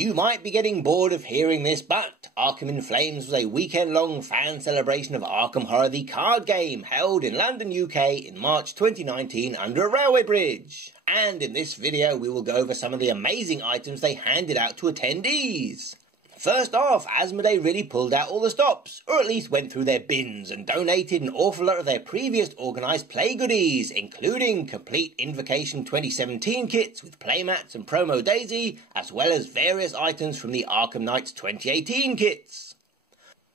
You might be getting bored of hearing this, but Arkham in Flames was a weekend-long fan celebration of Arkham Horror the card game held in London, UK in March 2019 under a railway bridge. And in this video we will go over some of the amazing items they handed out to attendees. First off, Asmodee really pulled out all the stops, or at least went through their bins and donated an awful lot of their previous organised play goodies, including complete Invocation 2017 kits with playmats and promo Daisy, as well as various items from the Arkham Knights 2018 kits.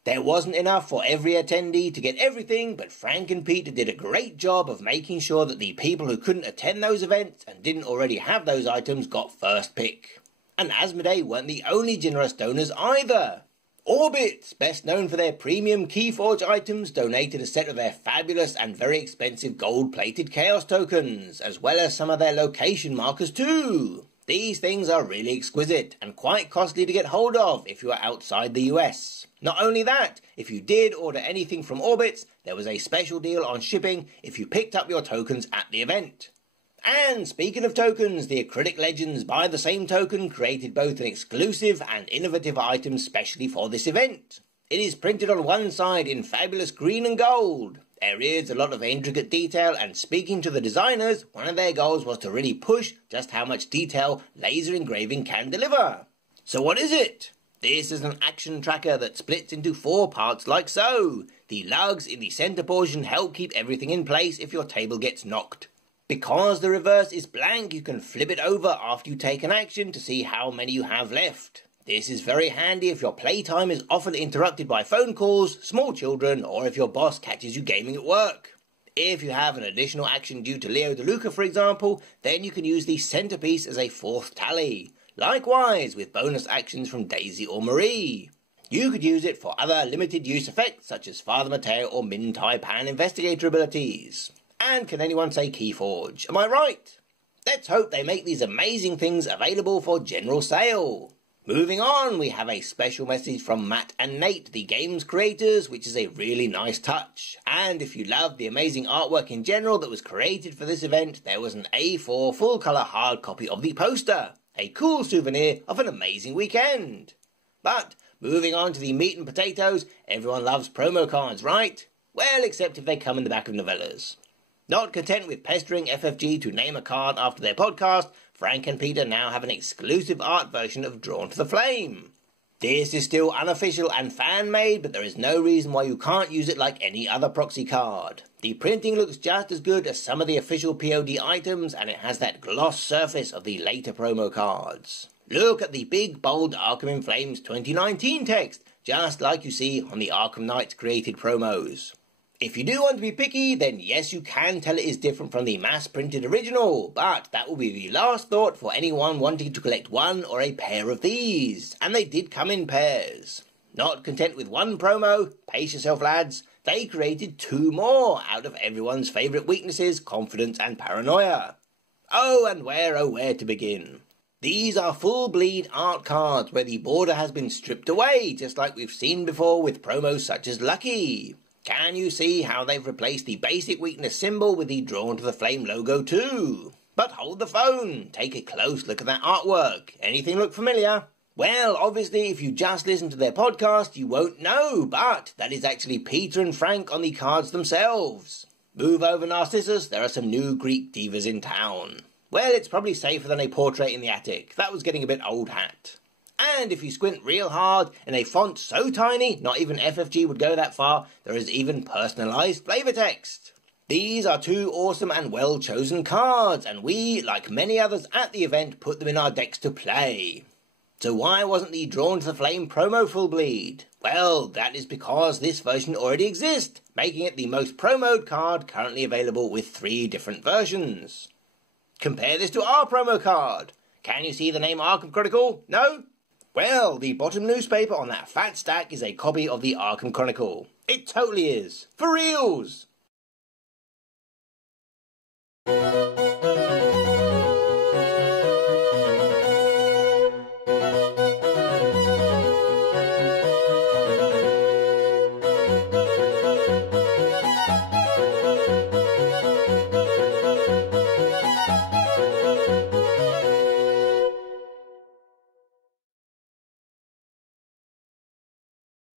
There wasn't enough for every attendee to get everything, but Frank and Peter did a great job of making sure that the people who couldn't attend those events and didn't already have those items got first pick. And Asmodee weren't the only generous donors either. Orbitz, best known for their premium Keyforge items, donated a set of their fabulous and very expensive gold-plated Chaos tokens, as well as some of their location markers too. These things are really exquisite and quite costly to get hold of if you are outside the US. Not only that, if you did order anything from Orbitz, there was a special deal on shipping if you picked up your tokens at the event. And speaking of tokens, the Acrylic Legends by the same token created both an exclusive and innovative item specially for this event. It is printed on one side in fabulous green and gold. There is a lot of intricate detail, and speaking to the designers, one of their goals was to really push just how much detail laser engraving can deliver. So what is it? This is an action tracker that splits into 4 parts like so. The lugs in the centre portion help keep everything in place if your table gets knocked. Because the reverse is blank, you can flip it over after you take an action to see how many you have left. This is very handy if your playtime is often interrupted by phone calls, small children, or if your boss catches you gaming at work. If you have an additional action due to Leo DeLuca, for example, then you can use the centerpiece as a 4th tally. Likewise with bonus actions from Daisy or Marie. You could use it for other limited use effects such as Father Mateo or Min Tai Pan investigator abilities. And can anyone say Keyforge? Am I right? Let's hope they make these amazing things available for general sale. Moving on, we have a special message from Matt and Nate, the game's creators, which is a really nice touch. And if you love the amazing artwork in general that was created for this event, there was an A4 full colour hard copy of the poster. A cool souvenir of an amazing weekend. But moving on to the meat and potatoes, everyone loves promo cards, right? Well, except if they come in the back of novellas. Not content with pestering FFG to name a card after their podcast, Frank and Peter now have an exclusive art version of Drawn to the Flame. This is still unofficial and fan-made, but there is no reason why you can't use it like any other proxy card. The printing looks just as good as some of the official POD items, and it has that gloss surface of the later promo cards. Look at the big, bold Arkham in Flames 2019 text, just like you see on the Arkham Knights created promos. If you do want to be picky, then yes, you can tell it is different from the mass-printed original, but that will be the last thought for anyone wanting to collect one or a pair of these, and they did come in pairs. Not content with one promo, pace yourself lads, they created 2 more out of everyone's favourite weaknesses, confidence and paranoia. Oh, and where to begin? These are full bleed art cards where the border has been stripped away, just like we've seen before with promos such as Lucky. Can you see how they've replaced the basic weakness symbol with the Drawn to the Flame logo too? But hold the phone, take a close look at that artwork. Anything look familiar? Well, obviously if you just listen to their podcast you won't know, but that is actually Peter and Frank on the cards themselves. Move over Narcissus, there are some new Greek divas in town. Well, it's probably safer than a portrait in the attic. That was getting a bit old hat. And if you squint real hard, in a font so tiny, not even FFG would go that far, there is even personalised flavour text. These are 2 awesome and well-chosen cards, and we, like many others at the event, put them in our decks to play. So why wasn't the Drawn to the Flame promo full bleed? Well, that is because this version already exists, making it the most promoed card currently available with 3 different versions. Compare this to our promo card. Can you see the name Arkham Chronicle? No? Well, the bottom newspaper on that fat stack is a copy of the Arkham Chronicle. It totally is. For reals!